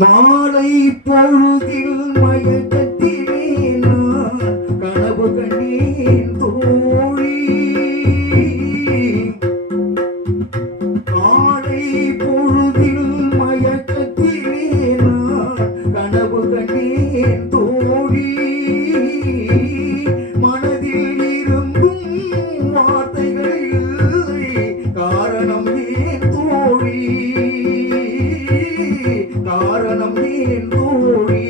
மாலை பொழுதில் மயக்கத்திலே நான் கனவு கண்டேன் தோழி. மாலை பொழுதில் மயக்கத்திலே நான் கனவு கண்டேன் தோழி. மனதில் இருந்தும் வார்த்தைகள் இல்லை, காரணம் ஏன் தோழி, காரணம் ஏன் தோழி.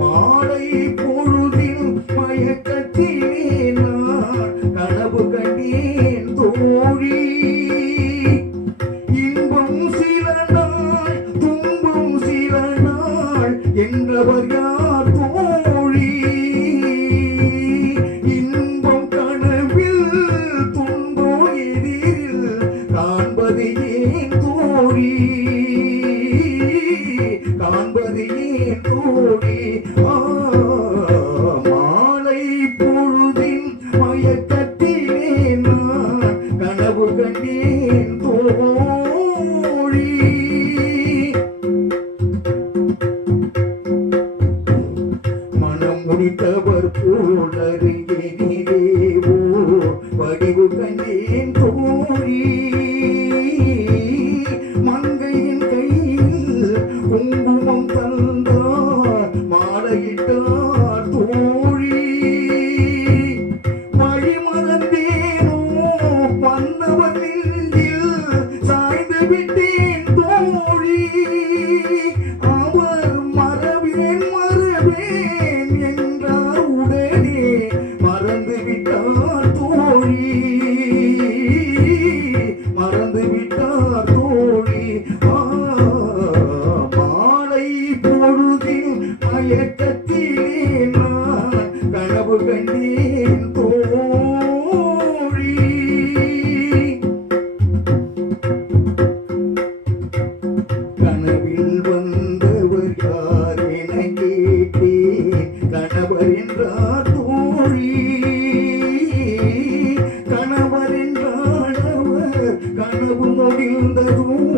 மாலை பொழுதில் மயக்கத்திலே நான் கனவு கண்டேன் தோழி. இன்பம் சில நாள் துன்பம் சில நாள் என்றவர் யார் தோழி. இன்பம் கனவில் துன்பம் எதிரில் காண்பது ஏன் தோழி, காண்பது ஏன் தோழி. மாலை பொழுதின் மயக்கத்திலே நான் கனவு கண்டேன் தோழி. மனம் முடித்தவர் போல் அருகினிலே ஓர் வடிவு கண்டேன் தோழி. மங்கையின் கையில் குங்குமம் தந்தார், மாலையிட்டார் தோழி. வழி மறந்தேனோ வந்தவர் நெஞ்சில் சாய்ந்து விட்டேன் தோழி. அவர் மறவேன் மறவேன் என்றார், உடனே மறந்து விட்டார் தோழி, மறந்து விட்டார் தோழி. மாலை பொழுதில் மயக்கத்திலே நான் கனவு கண்டேன் தோழி. கனவில் வந்தவர் யார் என கேட்டேன், கணவர் என்றார் தோழி. கணவர் என்றார் அவர், கனவு முடிந்ததும்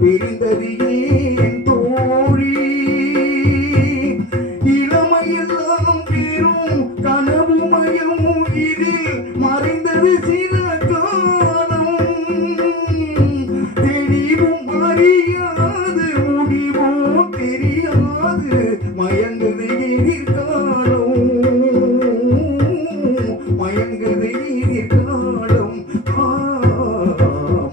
பிரிந்தது ஏன் தோழி. இளமையெல்லாம் பெரும் கனவு மயமும் இதில் மறைந்தது சில காலம். தெளிவும் அறியாது முடிவோ தெரியாது மயங்குது எதிர்காலம், மயங்குது எதிர்காலம்.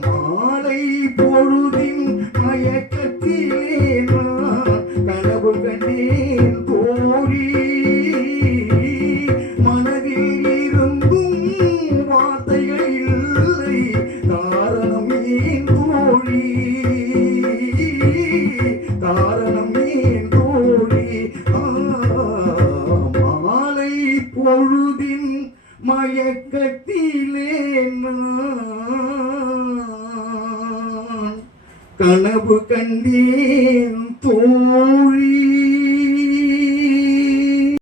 மாலை பொழுதின் மயக்கத்திலே நான் கனவு கண்டேன் தோழி. மனதில் இருந்தும் வார்த்தைகள் இல்லை, காரணம் ஏன் தோழி, காரணம் ஏன் தோழி. மாலை பொழுதின் மயக்கத்திலே நான் கனவு கண்டேன் தோழி.